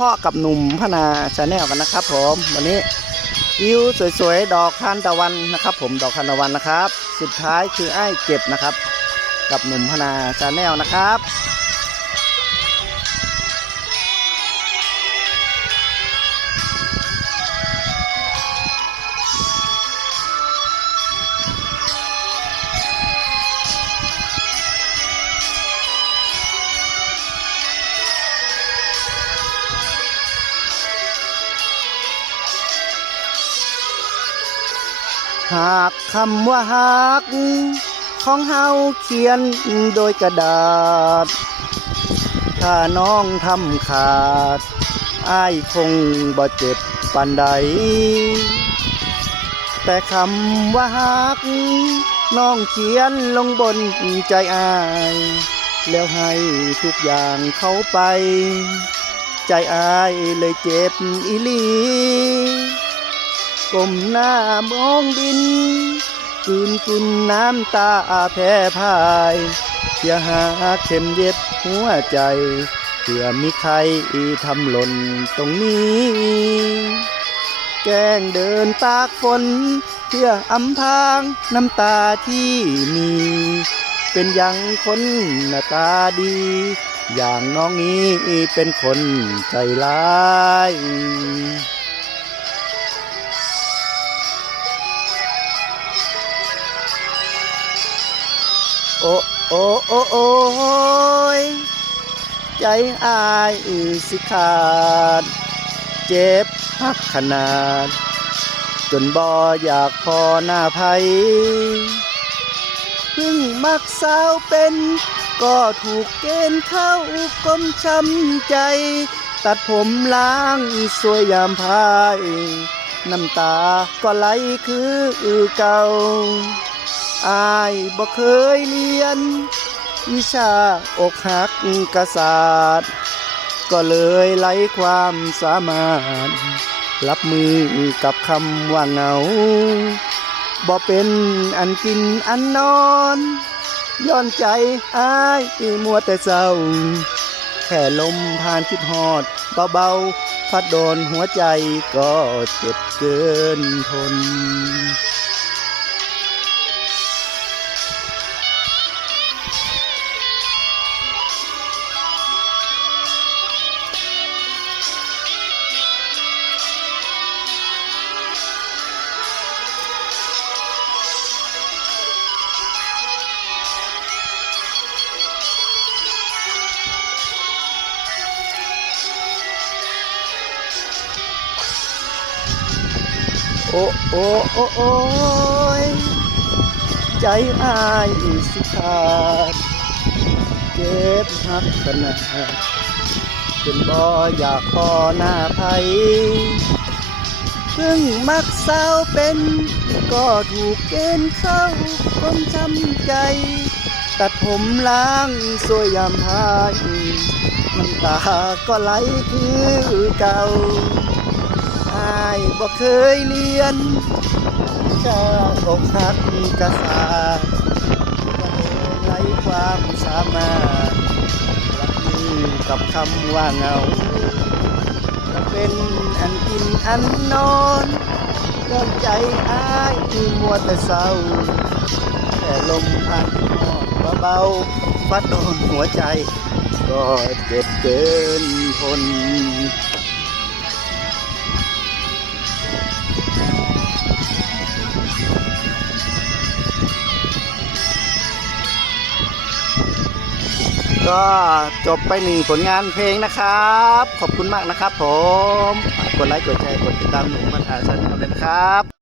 พ่อๆกับหนุ่มพนาชาแนลกันนะครับ ผมวันนี้วิวสวยๆ ดอกทานตะวันนะครับ ผมดอกทานตะวันนะครับ สุดท้ายคือไอ้เก็บนะครับ กับหนุ่มพนาชาแนลนะครับ หากคำว่าหัก ของเฮาเขียนโดยกระดาษ ถ้าน้องทำขาดอ้ายคงบ่เจ็บปานใด แต่คำว่าหัก น้องเขียนลงบนใจอาย แล้วให้ทุกอย่างเขาไป ใจอายเลยเจ็บอีลี ก้มหน้ามองดินกืนกินน้ำตาแพ้พายเสียหาเข็มเย็บหัวใจเพื่อมีใครทำหล่นตรงนี้ แกล้งเดินตากฝนเพื่ออำพรางน้ำตาที่มี เป็นอย่างคนหน้าตาดี อย่างน้องนี้เป็นคนใจร้าย โอ้โอ้โอ้โอ้ยใจอายสิขาด เจ็บพักขนาด จนบ่อยากพอหน้าภัยเพิ่งมักสาวเป็น ก็ถูกเกณฑ์เข้ากลมช้ำใจ ตัดผมล้างสวยยามพาย น้ำตาก็ไหลคือเก่า อายบ่เคยเรียน วิชาอกหักกษาตร์ก็เลยไร้ความสามารถ รับมือกับคำว่าเหงาบ่เป็นอันกินอันนอน ย้อนใจอายมัวแต่เศร้า แค่ลมผ่านคิดฮอดเบาๆพัดโดนหัวใจก็เจ็บเกินทน อ้โอ้โอ้โอ้ยใจอายสิขาดเจ็บหักขนาดจนบ่อยากพอหน้าภัยเพิ่งมักสาวเป็น ก็ถูกเกณฑ์เข้าคนช้ำใจ ตัดผมล้างสวยยามพายน้ำตาก็ไหลคือเก่าายบ่เคยเรียนวิชาอกหักกษาก็เลยไรความสามารถรับมือกับคำว่าเงาก็เป็นอันกินอันนอนเริ่มใจอายที่มัวแต่เศร้าแค่ลมผ่านหอดเบาๆฟัดโดนหัวใจ ก็เจ็บเกินทน ก็จบไปหนึ่งผลงานเพลงนะครับ ขอบคุณมากนะครับผมกกดไลค์ กดแชร์ กดติดตามหนุ่มมันอาชาแนลเลยนะครับ